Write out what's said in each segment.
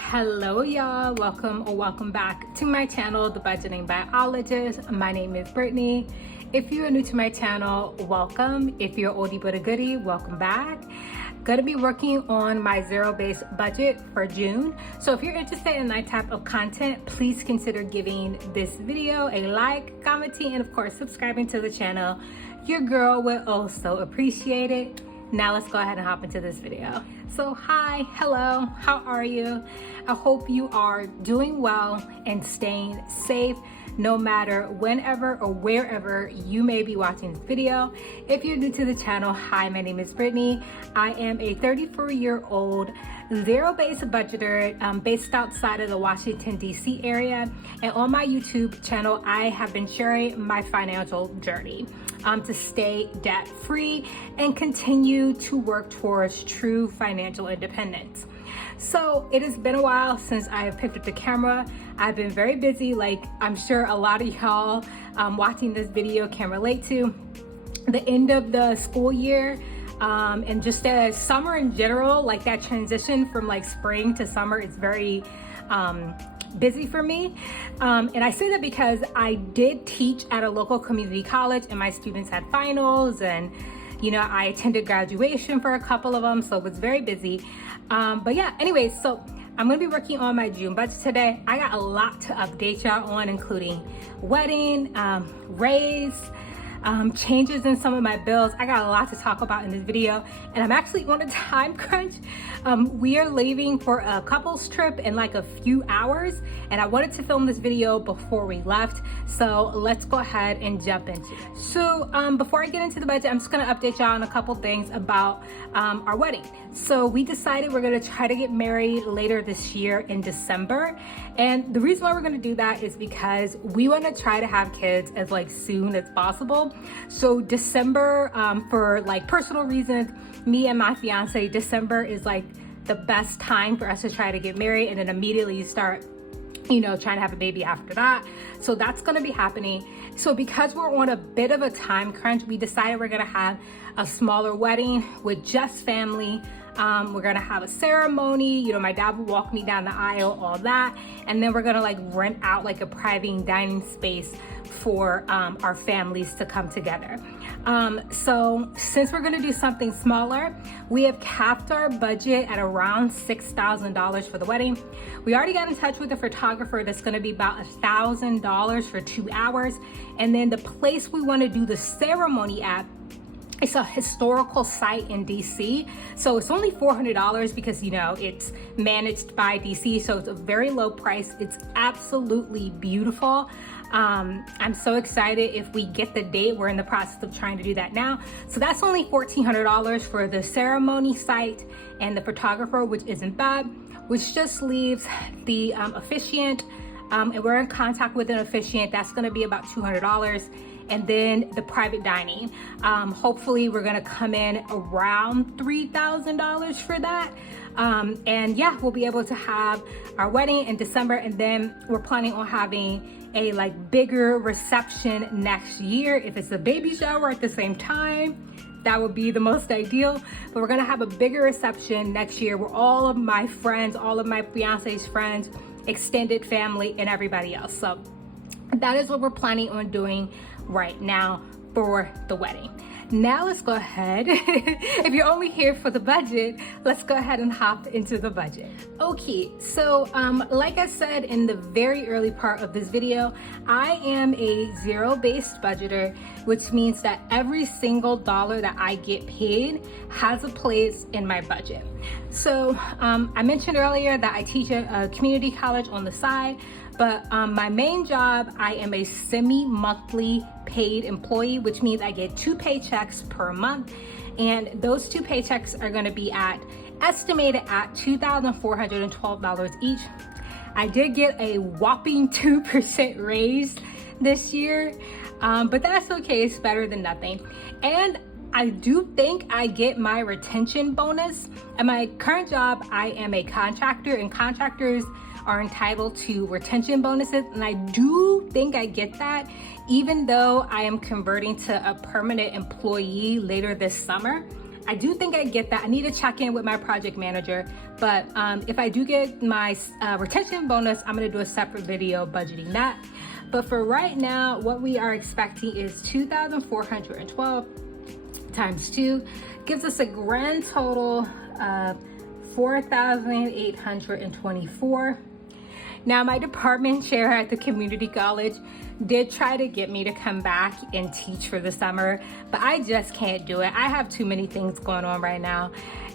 Hello y'all, welcome back to my channel, The Budgeting Biologist. My name is Brittany. If you are new to my channel, welcome. If you're oldie but a goodie, welcome back. Gonna be working on my zero-based budget for June. So if you're interested in that type of content, please consider giving this video a like, commenting, and of course subscribing to the channel. Your girl will also appreciate it. Now let's go ahead and hop into this video. So hi, hello, how are you? I hope you are doing well and staying safe no matter whenever or wherever you may be watching this video. If you're new to the channel, hi, my name is Brittany. I am a 34-year-old zero-based budgeter based outside of the Washington, D.C. area. And on my YouTube channel, I have been sharing my financial journey to stay debt-free and continue to work towards true financial independence. So it has been a while since I have picked up the camera. I've been very busy, like I'm sure a lot of y'all watching this video can relate to. The end of the school year and just the summer in general, like that transition from like spring to summer is very busy for me. And I say that because I did teach at a local community college and my students had finals, and you know, I attended graduation for a couple of them, so it was very busy. But yeah, anyways, so I'm gonna be working on my June budget today. I got a lot to update y'all on, including wedding, raise, changes in some of my bills. I got a lot to talk about in this video, and I'm actually on a time crunch. We are leaving for a couples trip in like a few hours, and I wanted to film this video before we left, so let's go ahead and jump into it. So before I get into the budget, I'm just gonna update y'all on a couple things about our wedding. So we decided we're gonna try to get married later this year in December, and the reason why we're gonna do that is because we want to try to have kids as like soon as possible. So December, for like personal reasons, me and my fiance, December is like the best time for us to try to get married, and then immediately start, you know, trying to have a baby after that. So that's going to be happening. So because we're on a bit of a time crunch, we decided we're going to have a smaller wedding with just family. We're gonna have a ceremony, you know, my dad will walk me down the aisle, all that, and then we're gonna like rent out like a private dining space for our families to come together. So since we're gonna do something smaller, we have capped our budget at around $6,000 for the wedding. We already got in touch with the photographer. That's gonna be about $1,000 for 2 hours. And then the place we wanna do the ceremony at, it's a historical site in DC, so it's only $400 because, you know, it's managed by DC, so it's a very low price. It's absolutely beautiful. I'm so excited if we get the date. We're in the process of trying to do that now. So that's only $1,400 for the ceremony site and the photographer, which isn't bad, which just leaves the officiant, and we're in contact with an officiant. That's gonna be about $200. And then the private dining. Hopefully we're gonna come in around $3,000 for that. And yeah, we'll be able to have our wedding in December, and then we're planning on having a like bigger reception next year. If it's a baby shower at the same time, that would be the most ideal. But we're gonna have a bigger reception next year where all of my friends, all of my fiance's friends, extended family, and everybody else. So that is what we're planning on doing right now for the wedding. Now let's go ahead. If you're only here for the budget, let's go ahead and hop into the budget. Okay, so like I said in the very early part of this video, I am a zero-based budgeter, which means that every single dollar that I get paid has a place in my budget. So I mentioned earlier that I teach at a community college on the side, but my main job, I am a semi-monthly paid employee, which means I get 2 paychecks per month. And those 2 paychecks are gonna be estimated at $2,412 each. I did get a whopping 2% raise this year, but that's okay, it's better than nothing. And I do think I get my retention bonus. At my current job, I am a contractor, and contractors are entitled to retention bonuses, and I do think I get that, even though I am converting to a permanent employee later this summer. I do think I get that. I need to check in with my project manager, but if I do get my retention bonus, I'm gonna do a separate video budgeting that. But for right now, what we are expecting is 2,412 times 2 gives us a grand total of 4,824. Now, my department chair at the community college did try to get me to come back and teach for the summer, but I just can't do it. I have too many things going on right now,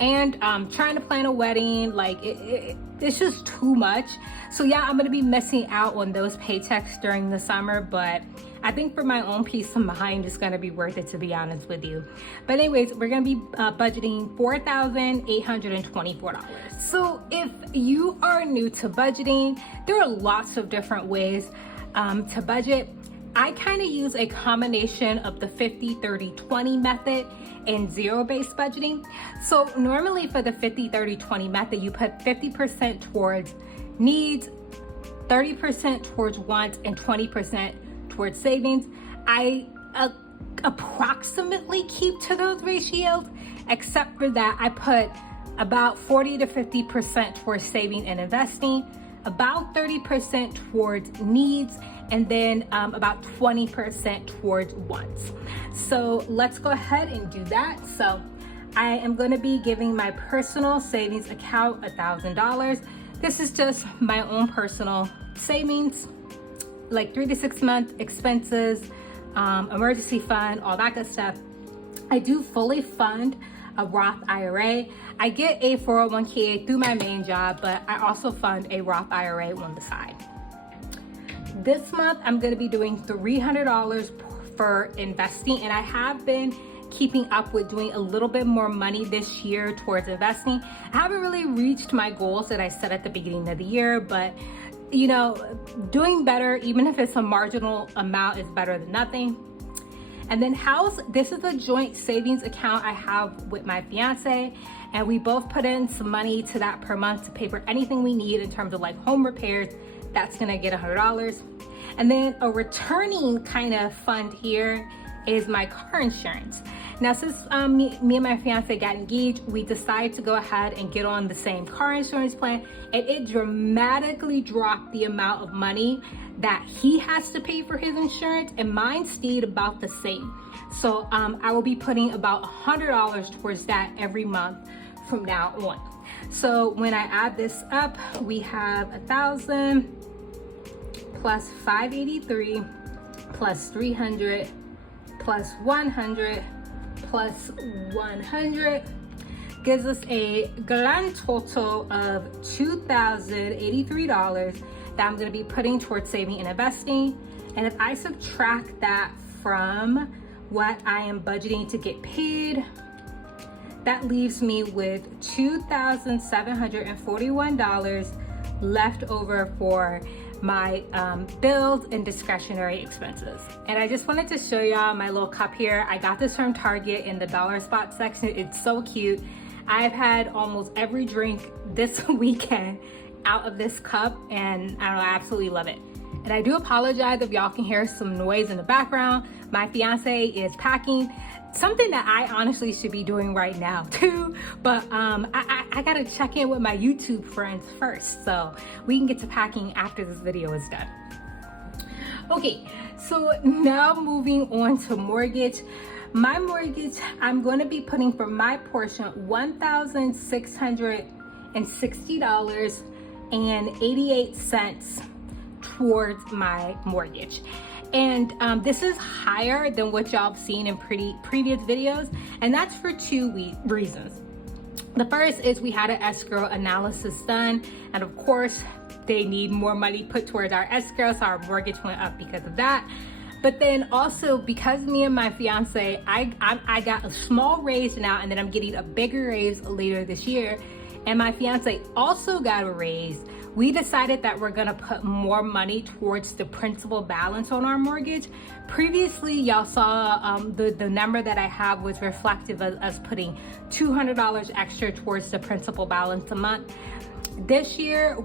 and trying to plan a wedding, like it's just too much. So yeah, I'm gonna be missing out on those paychecks during the summer, but I think for my own peace of mind, it's gonna be worth it, to be honest with you. But anyways, we're gonna be budgeting $4,824. So if you are new to budgeting, there are lots of different ways to budget. I kind of use a combination of the 50-30-20 method and zero-based budgeting. So normally for the 50-30-20 method, you put 50% towards needs, 30% towards wants, and 20% towards savings. I approximately keep to those ratios, except for that I put about 40 to 50% towards saving and investing, about 30% towards needs, and then about 20% towards wants. So let's go ahead and do that. So I am going to be giving my personal savings account $1,000. This is just my own personal savings, like 3 to 6 month expenses, emergency fund, all that good stuff. I do fully fund a Roth IRA. I get a 401k through my main job, but I also fund a Roth IRA on the side. This month, I'm gonna be doing $300 for investing, and I have been keeping up with doing a little bit more money this year towards investing. I haven't really reached my goals that I set at the beginning of the year, but you know, doing better, even if it's a marginal amount, is better than nothing. And then this is a joint savings account I have with my fiance, and we both put in some money to that per month to pay for anything we need in terms of like home repairs. That's gonna get $100. And then a returning kind of fund here is my car insurance. Now, since me and my fiance got engaged, we decided to go ahead and get on the same car insurance plan, and it dramatically dropped the amount of money that he has to pay for his insurance, and mine stayed about the same. So I will be putting about $100 towards that every month from now on. So when I add this up, we have 1,000 plus 583 plus 300 plus 100 plus 100 gives us a grand total of $2,083 that I'm going to be putting towards saving and investing. And if I subtract that from what I am budgeting to get paid, that leaves me with $2,741 left over for my bills and discretionary expenses. And I just wanted to show y'all my little cup here. I got this from Target in the dollar spot section. It's so cute. I've had almost every drink this weekend out of this cup, and I don't know, I absolutely love it. And I do apologize if y'all can hear some noise in the background. My fiance is packing, something that I honestly should be doing right now too, but I gotta check in with my YouTube friends first, so we can get to packing after this video is done. Okay, so now moving on to mortgage. My mortgage, I'm going to be putting for my portion $1,660.88 towards my mortgage. And this is higher than what y'all have seen in previous videos, and that's for two reasons. The first is we had an escrow analysis done, and of course they need more money put towards our escrow, so our mortgage went up because of that. But then also because me and my fiance, I got a small raise now, and then I'm getting a bigger raise later this year, and my fiance also got a raise. We decided that we're gonna put more money towards the principal balance on our mortgage. Previously, y'all saw the number that I have was reflective of us putting $200 extra towards the principal balance a month. This year,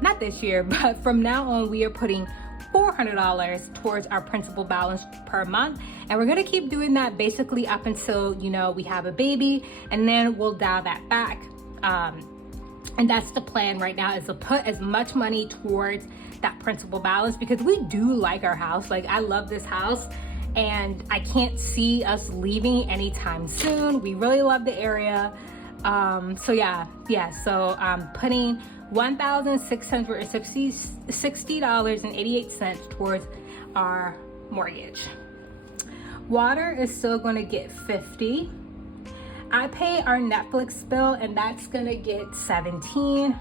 not this year, but from now on, we are putting $400 towards our principal balance per month. And we're gonna keep doing that basically up until, we have a baby, and then we'll dial that back. And that's the plan right now, is to put as much money towards that principal balance, because we do like our house. Like, I love this house and I can't see us leaving anytime soon. We really love the area. So I'm putting $1,660.88 towards our mortgage. Water is still gonna get $50. I pay our Netflix bill, and that's gonna get $17.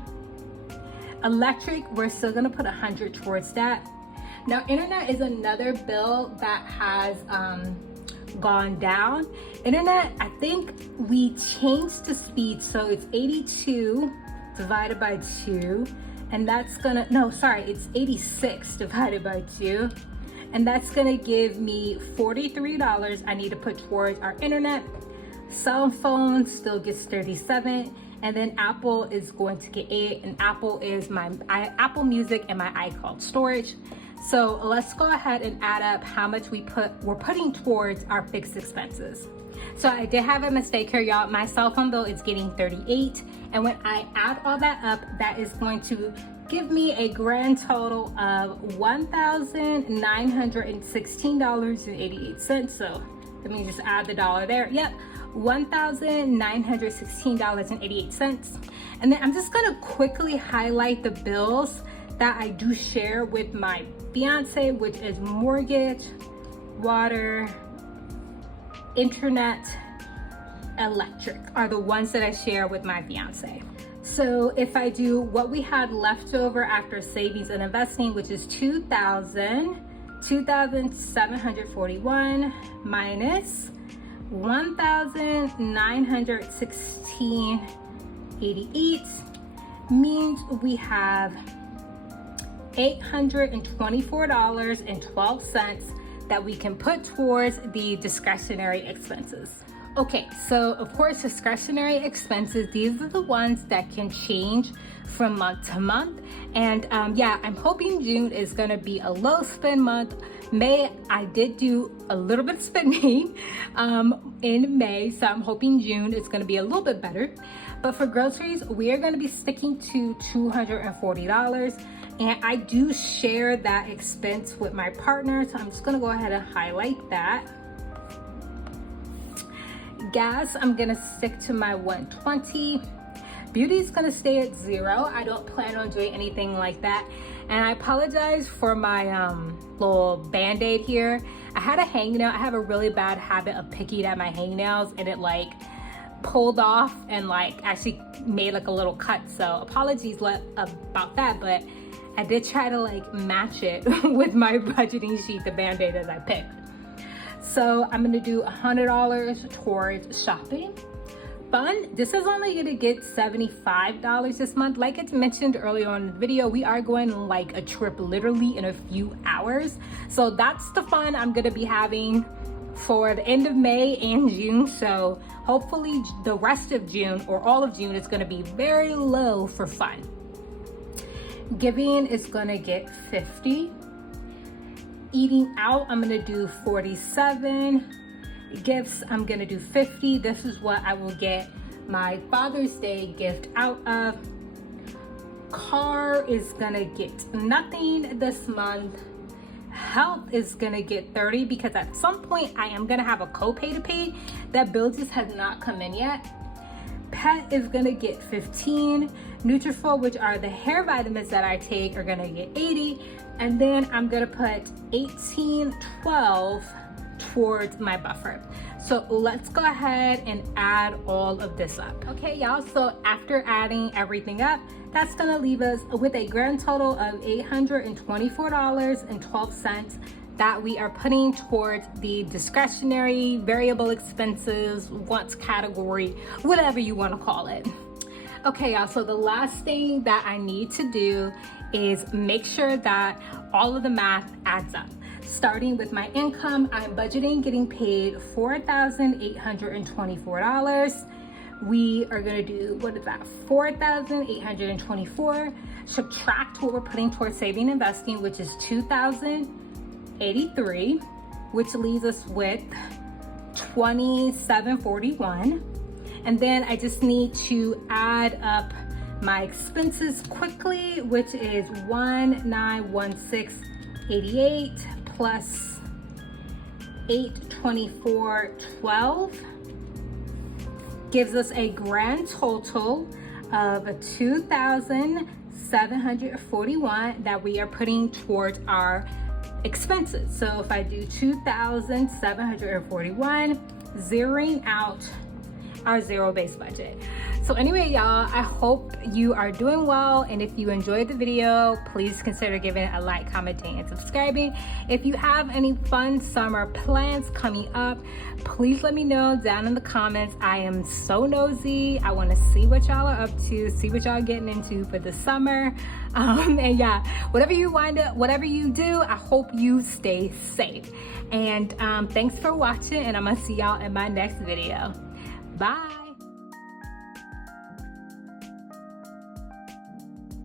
Electric, we're still gonna put $100 towards that. Now, internet is another bill that has gone down. Internet, I think we changed the speed, so it's 82 divided by 2, and that's gonna, it's 86 divided by 2, and that's gonna give me $43 I need to put towards our internet. Cell phone still gets $37, and then Apple is going to get $8, and Apple is my Apple Music and my iCloud storage. So let's go ahead and add up how much we're putting towards our fixed expenses. So I did have a mistake here, y'all. My cell phone bill is getting $38, and when I add all that up, that is going to give me a grand total of $1,916.88. So let me just add the dollar there. Yep, $1,916.88. And then I'm just gonna quickly highlight the bills that I do share with my fiance, which is mortgage, water, internet, electric are the ones that I share with my fiance. So if I do what we had left over after savings and investing, which is $2,741 minus $1,916.88, means we have $824.12 that we can put towards the discretionary expenses. Okay, so of course, discretionary expenses, these are the ones that can change from month to month. And I'm hoping June is gonna be a low spend month. May, I did do a little bit of spending in May, so I'm hoping June is gonna be a little bit better. But for groceries, we are gonna be sticking to $240. And I do share that expense with my partner, so I'm just gonna go ahead and highlight that. Gas, I'm gonna stick to my $120. Beauty's gonna stay at $0. I don't plan on doing anything like that. And I apologize for my little band-aid here. I had a hangnail. I have a really bad habit of picking at my hangnails, and it pulled off and actually made a little cut. So apologies about that, but I did try to match it with my budgeting sheet, the band-aid that I picked. So I'm gonna do $100 towards shopping. Fun, this is only gonna get $75 this month. Like it's mentioned earlier on in the video, we are going on a trip literally in a few hours. So that's the fun I'm gonna be having for the end of May and June. So hopefully the rest of June or all of June is gonna be very low for fun. Giving is gonna get $50. Eating out, I'm gonna do $47. Gifts, I'm gonna do $50. This is what I will get my Father's Day gift out of. Car is gonna get nothing this month. Health is gonna get $30 because at some point I am gonna have a copay to pay. That bill just has not come in yet. Pet is gonna get $15. Nutrafol, which are the hair vitamins that I take, are gonna get $80. And then I'm gonna put $18.12 towards my buffer. So let's go ahead and add all of this up. Okay, y'all, so after adding everything up, that's gonna leave us with a grand total of $824.12 that we are putting towards the discretionary variable expenses, wants category, whatever you wanna call it. Okay, y'all, so the last thing that I need to do is make sure that all of the math adds up. Starting with my income, I'm budgeting getting paid $4,824. we are gonna do, what is that, 4,824, subtract what we're putting towards saving and investing, which is 2,083, which leaves us with 2,741. And then I just need to add up my expenses quickly, which is 1,916.88 plus 824.12 gives us a grand total of 2,741 that we are putting towards our expenses. So if I do 2,741, zeroing out our zero-based budget. So anyway, y'all, I hope you are doing well, and if you enjoyed the video, please consider giving it a like, commenting, and subscribing. If you have any fun summer plans coming up, please let me know down in the comments. I am so nosy. I want to see what y'all are up to, see what y'all are getting into for the summer. And yeah, whatever you do, I hope you stay safe. And thanks for watching, and I'm gonna see y'all in my next video. Bye.